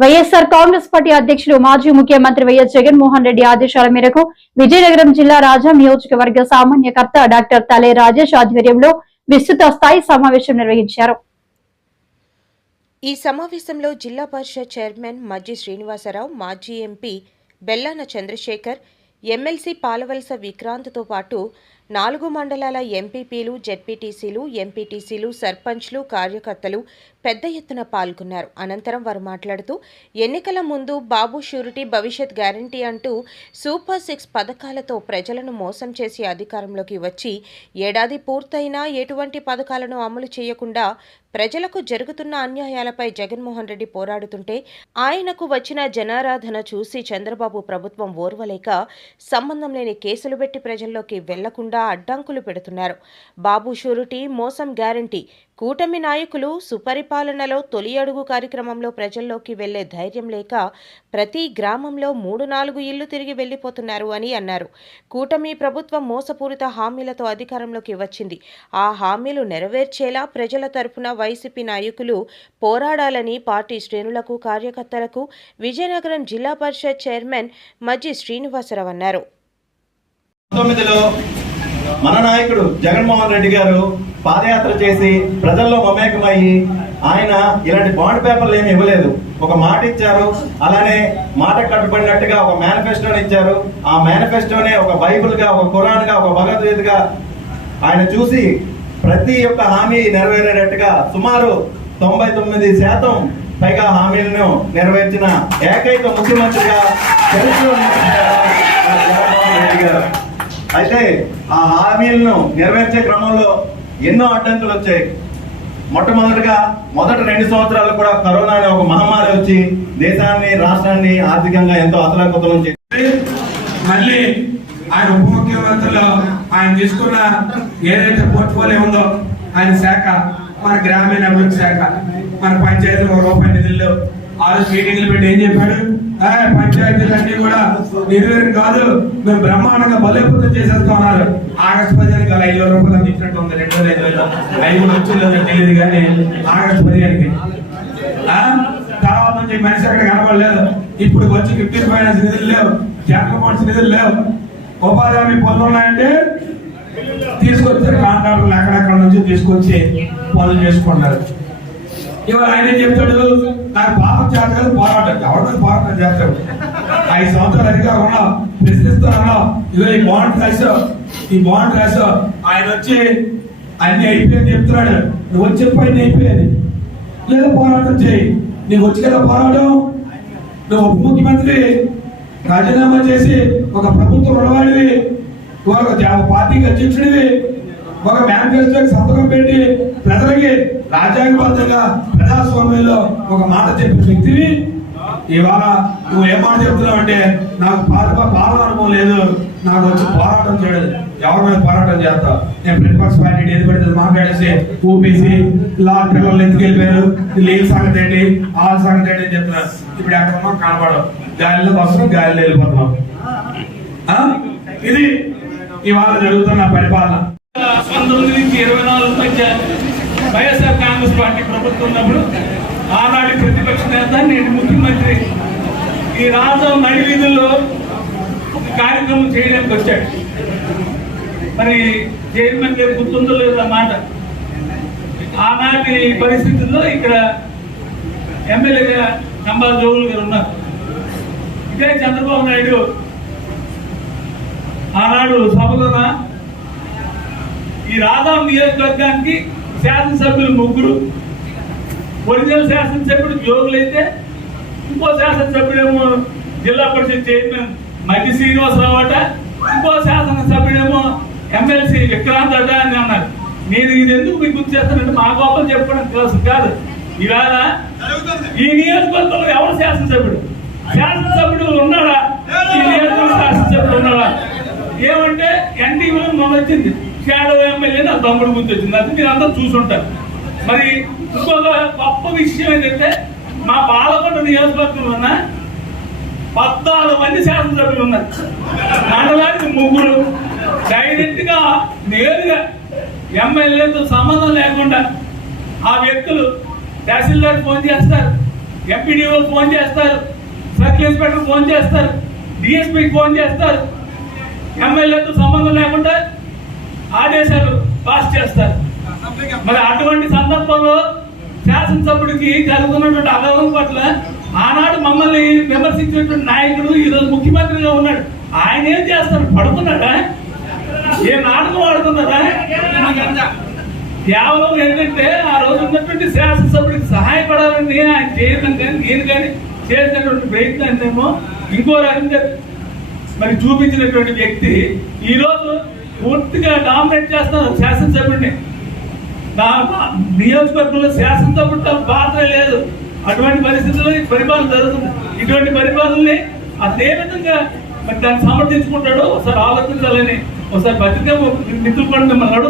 YSR Congress party అధ్యక్షులు మాజీ ముఖ్యమంత్రి వైఎస్ జగన్మోహన్ రెడ్డి ఆదేశాల మేరకు విజయనగరం జిల్లా రాజా నియోజకవర్గ సామాన్యకర్త డాక్టర్ తలే రాజేష్ ఆధ్వర్యంలో విస్తృత స్థాయి సమావేశం నిర్వహించారు. ఈ సమావేశంలో జిల్లా పరిషత్ చైర్మన్ మజ్జి శ్రీనివాసరావు, మాజీ ఎంపీ బెల్లాన చంద్రశేఖర్, ఎమ్మెల్సీ పాలవలస విక్రాంత్తో పాటు 4 మండలాల ఎంపీపీలు, జెడ్పీటీసీలు, ఎంపీటీసీలు, సర్పంచ్లు, కార్యకర్తలు పెద్ద ఎత్తున పాల్గొన్నారు. అనంతరం వారు మాట్లాడుతూ ఎన్నికల ముందు బాబు షూరిటీ భవిష్యత్ గ్యారంటీ అంటూ సూపర్ 6 పథకాలతో ప్రజలను మోసం చేసి అధికారంలోకి వచ్చి ఏడాది పూర్తయినా ఎటువంటి పథకాలను అమలు చేయకుండా ప్రజలకు జరుగుతున్న అన్యాయాలపై జగన్మోహన్ రెడ్డి పోరాడుతుంటే ఆయనకు వచ్చిన జనారాధన చూసి చంద్రబాబు ప్రభుత్వం ఓర్వలేక సంబంధం లేని కేసులు పెట్టి ప్రజల్లోకి వెళ్లకుండా అడ్డంకులు పెడుతున్నారు. బాబు షూరిటీ, మోసం గ్యారంటీ, కూటమి నాయకులు సుపరిపాలనలో తొలి అడుగు కార్యక్రమంలో ప్రజల్లోకి వెళ్లే ధైర్యం లేక ప్రతి గ్రామంలో 3-4 ఇళ్లు తిరిగి వెళ్లిపోతున్నారు అని అన్నారు. కూటమి ప్రభుత్వం మోసపూరిత హామీలతో అధికారంలోకి వచ్చింది. ఆ హామీలు నెరవేర్చేలా ప్రజల తరఫున వైసీపీ నాయకులు పోరాడాలని పార్టీ శ్రేణులకు, కార్యకర్తలకు విజయనగరం జిల్లా పరిషత్ చైర్మన్ మజ్జి శ్రీనివాసరావు అన్నారు. మన నాయకుడు జగన్మోహన్ రెడ్డి గారు పాదయాత్ర చేసి ప్రజల్లో మమేకమయ్యి ఆయన ఇలాంటి బాండ్ పేపర్లు ఏమి ఇవ్వలేదు. ఒక మాట ఇచ్చారు, అలానే మాట కట్టుబడినట్టుగా ఒక మేనిఫెస్టోని ఇచ్చారు. ఆ మేనిఫెస్టోనే ఒక బైబిల్ గా, ఒక ఖురాన్ గా, ఒక భగవద్గీతగా ఆయన చూసి ప్రతి ఒక్క హామీ నెరవేరేటట్టుగా సుమారు 99% పైగా హామీలను నెరవేర్చిన ఏకైక ముఖ్యమంత్రిగా జగన్మోహన్ రెడ్డి గారు. అయితే ఆ హామీలను నెరవేర్చే క్రమంలో ఎన్నో అడ్డంకులు వచ్చాయి. మొట్టమొదటిగా మొదటి 2 సంవత్సరాలు కూడా కరోనా అనే ఒక మహమ్మారి వచ్చి దేశాన్ని, రాష్ట్రాన్ని ఆర్థికంగా ఎంతో అతలాకుతలం చేసింది. మళ్ళీ ఆయన ఉప ముఖ్యమంత్రిలో ఆయన తీసుకున్న ఏదైతే పోర్ట్ఫోలియో ఉందో ఆయన శాఖ, మన గ్రామీణ అభివృద్ధి శాఖ, మన పంచాయతీలో రూపాయి నిధులు 6 మీటింగ్లు పెట్టి ఏం చెప్పాడు? పంచాయతీలన్నీ కూడా నిర్వహణ కాదు, మేము బ్రహ్మాండంగా బలోపేతం చేసేస్తున్నారు. ఆగస్టు 15 5,000 రూపాయలు ఇచ్చినట్టు ఉంది. 2,500 అవి కూడా వచ్చిందో తెలియదు కానీ ఆగస్టు 15కి తర్వాత నుంచి మనిషి అక్కడ కనబడలేదు. ఇప్పుడు వచ్చి 15 ఫైనాన్స్ నిధులు లేవు, జనరల్ ఫండ్స్ నిధులు లేవు. ఉపాధి హామీ పనులు ఉన్నాయంటే తీసుకొచ్చారు, కాంట్రాక్టర్లు ఎక్కడెక్కడ నుంచి తీసుకొచ్చి పనులు చేసుకుంటారు. ఇవాళ ఆయన చెప్తాడు, నాకు పాపం చేస్తాడు, పోరాటం ఎవరితో పోరాటం చేస్తాడు. 5 సంవత్సరాలు అధికారంలో ప్రశ్నిస్తానో ఇదో ఈ బాండ్ రాశావు ఆయన వచ్చి అన్ని అయిపోయింది చెప్తున్నాడు. నువ్వు వచ్చి చెప్పి అయిపోయింది లేదా పోరాటం చేయి. నీకు వచ్చి కదా పోరాటం. నువ్వు ఉప ముఖ్యమంత్రి రాజీనామా చేసి ఒక ప్రభుత్వ రుణవాడివి, ఒక పార్టీకి అధ్యక్షుడివి, ఒక మేనిఫెస్టోకి సంతకం పెట్టి ప్రజలకి రాజ్యాంగబద్ధంగా ప్రజాస్వామ్యంలో ఒక మాట చెప్పిన వ్యక్తివి. ఇవాళ నువ్వు ఏం మాట చెప్తున్నావు అంటే నాకు పాలన అనుభవం లేదు, నాకు వచ్చి పోరాటం చేయలేదు. ఎవరి మీద పోరాటం చేస్తావు? నేను ప్రతిపక్ష పార్టీ ఏది పడితే మాట్లాడేసి ఊపేసి పిల్లలు ఎత్తుకెళ్ళిపోయారు, వీళ్ళ సంగతి ఏంటి, వాళ్ళ సంగతి ఏంటి అని చెప్తున్నారు. ఇప్పుడు ఎక్కడ ఉన్నాం కనబడవు, గాలిలో వస్తున్నాం, గాలిలో వెళ్ళిపోతున్నాం. ఇది ఇవాళ జరుగుతున్న పరిపాలన. 19 నుంచి 24 మధ్య వైఎస్ఆర్ కాంగ్రెస్ పార్టీ ప్రభుత్వం ఉన్నప్పుడు ఆనాటి ప్రతిపక్ష నేత, నేటి ముఖ్యమంత్రి ఈ రాష్ట్రం నడి వీధుల్లో కార్యక్రమం చేయడానికి వచ్చాడు. మరి చైర్మన్ గారు గుర్తుందో లేదు మాట. ఆనాటి పరిస్థితుల్లో ఇక్కడ ఎమ్మెల్యేగా కంబాల జోగులు గారు ఉన్నారు. ఇదే చంద్రబాబు నాయుడు ఆనాడు సభలోన ఈ రాజాం నియోజకవర్గానికి శాసనసభ్యులు 3, ఒరిజినల్ శాసనసభ్యుడు జోగులైతే ఇంకో శాసనసభ్యుడేమో జిల్లా పరిషత్ చైర్మన్ మజ్జి శ్రీనివాసరావు అట, ఇంకో శాసనసభ్యుడేమో ఎమ్మెల్సీ విక్రాంత్ అట అని అన్నారు. నేను ఇది ఎందుకు మీకు గుర్తు చేస్తానంటే మా గోపం చెప్పుకోవడం కోసం కాదు. ఇవాళ ఈ నియోజకవర్గంలో ఎవరు శాసనసభ్యుడు ఉన్నాడా? ఈ నియోజకవర్గ శాసనసభ్యుడు ఉన్నాడా? ఏమంటే ఎన్టీవీలో మొన్న వచ్చింది, షాడో ఎమ్మెల్యే నా తమ్ముడు గుర్తు వచ్చింది. అది మీరు అందరూ చూసుంటారు. మరి ఇంకొక గొప్ప విషయం ఏంటంటే మా పాలకొండ నియోజకవర్గంలో ఉన్న 14 మంది శాసనసభ్యులు ఉన్నారు. మండలానికి 3 డైరెక్ట్ గా నేరుగా ఎమ్మెల్యేతో సంబంధం లేకుండా ఆ వ్యక్తులు తహసీల్దార్ ఫోన్ చేస్తారు, ఎంపీడీఓ ఫోన్ చేస్తారు, సర్కిల్ ఇన్స్పెక్టర్ ఫోన్ చేస్తారు, డిఎస్పీకి ఫోన్ చేస్తారు, ఎమ్మెల్యేతో సంబంధం లేకుండా ఆదేశాలు పాస్ చేస్తారు. మరి అటువంటి సందర్భంలో శాసనసభ్యుడికి జరుగుతున్నటువంటి అగౌరవం పట్ల ఆనాడు మమ్మల్ని విమర్శించినటువంటి నాయకుడు ఈరోజు ముఖ్యమంత్రిగా ఉన్నాడు. ఆయన ఏం చేస్తారు? పడుతున్నాడా? ఏ నాటకం ఆడుతున్నారా? కేవలం ఏంటంటే ఆ రోజు ఉన్నటువంటి శాసనసభ్యుడికి సహాయపడాలని ఆయన చేయడం కానీ నేను కానీ చేసినటువంటి ప్రయత్నాన్నేమో ఇంకో రకంగా మరి చూపించినటువంటి వ్యక్తి ఈరోజు పూర్తిగా డామినేట్ చేస్తున్నారు శాసనసభ్యుడిని. నియోజకవర్గంలో శాసనసభ్యుడు పాత్ర లేదు. అటువంటి పరిస్థితుల్లో ఈ పరిపాలన జరుగుతుంది. ఇటువంటి పరిపాలనని అసలు ఏ విధంగా మరి దాన్ని సమర్థించుకుంటాడో ఒకసారి ఆలోచించాలని ఒకసారి పత్రికా మిత్రులు కూడా మిమ్మల్ని అడుగుతారు.